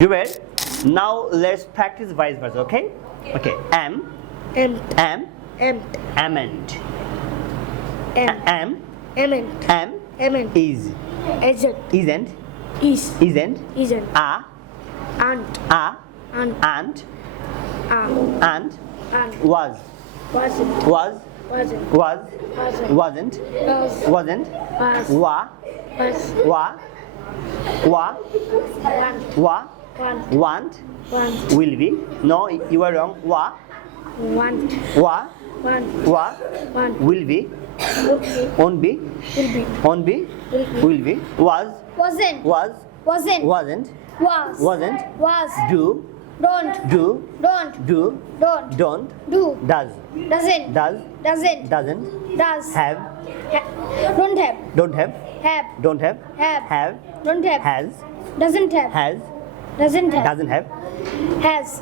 Jubel, now let's practice vice versa, okay? Okay, am, ament, ament, is, isn't, aunt, was, wasn't, want, will be. No, you are wrong. want, will be. Won't be. Will be. Was, wasn't, wasn't, do, don't, do, does, doesn't, does, have, don't have, don't have, have, has, doesn't have, doesn't have, has,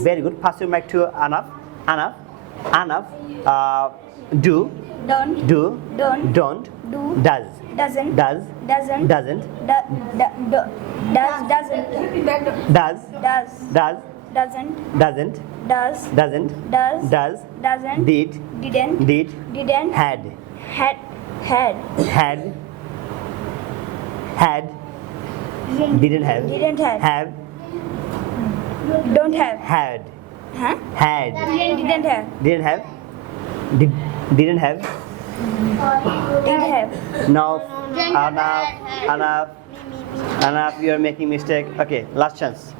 Very good. Pass your mic to Anaf. Do, don't, don't, does, doesn't, doesn't, doesn't, doesn't, didn't, had, didn't have, don't have, had, didn't have, didn't have. Now, Anaf, you are making mistake. Okay, last chance.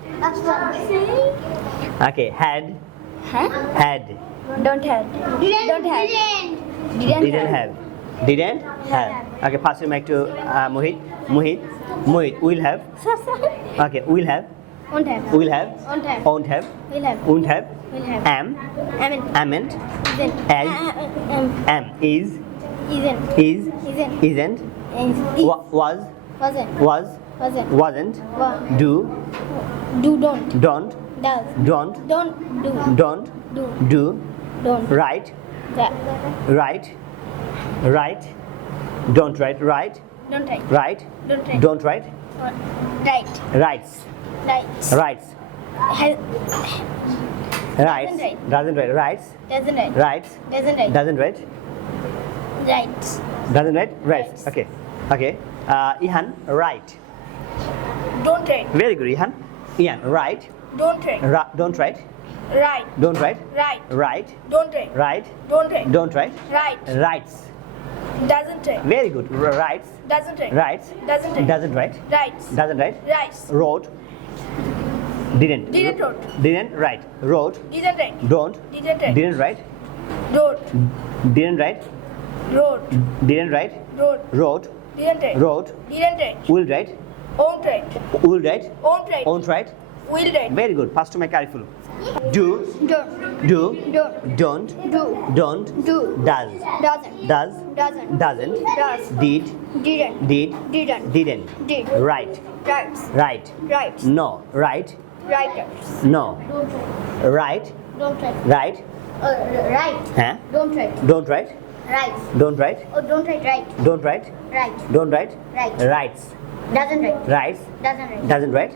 Okay, had, don't have, didn't have. Okay, pass your mic to Mohit, will have. Okay, will have, won't have, won't have, won't have, am, as, is, isn't, was, wasn't, do, don't, do, right, don't write, right, don't write, rights, doesn't write, rights, doesn't write, rights. Okay. Ihan, right. don't write, Very good, Ihan, right. don't write, Don't write, right, don't write, right, right, don't don't write, right, rights. doesn't write, Very good, rights, doesn't write, rights, doesn't write, rights, rights, wrote, didn't write, wrote, don't, didn't write, didn't write, wrote, will write, won't write. Very good. Pass to my careful. Do, don't, does, doesn't, didn't, right, no, right, no, right, huh? Don't write, don't write, rights, rights, doesn't write, rights, doesn't write,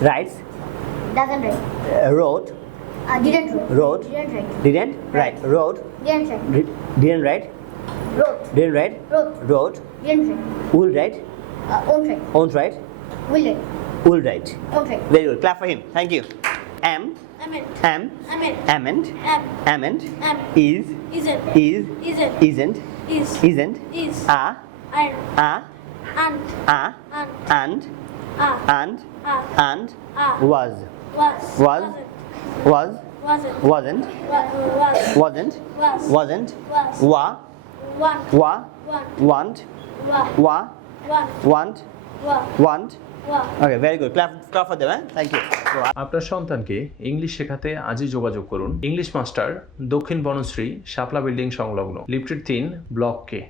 rights, wrote, didn't write, wrote, didn't write, wrote, will write, won't write, will write. Very good. Clap for him. Thank you. Am, is, isn't, and, was, wasn't, want. Okay, very good. Clap for them. Thank you. আপনার সন্তানকে English শেখাতে আজই যোগাযোগ করুন English master দক্ষিণ বনশ্রী শাপলা building সংলগ্ন লিফটের 3 block কে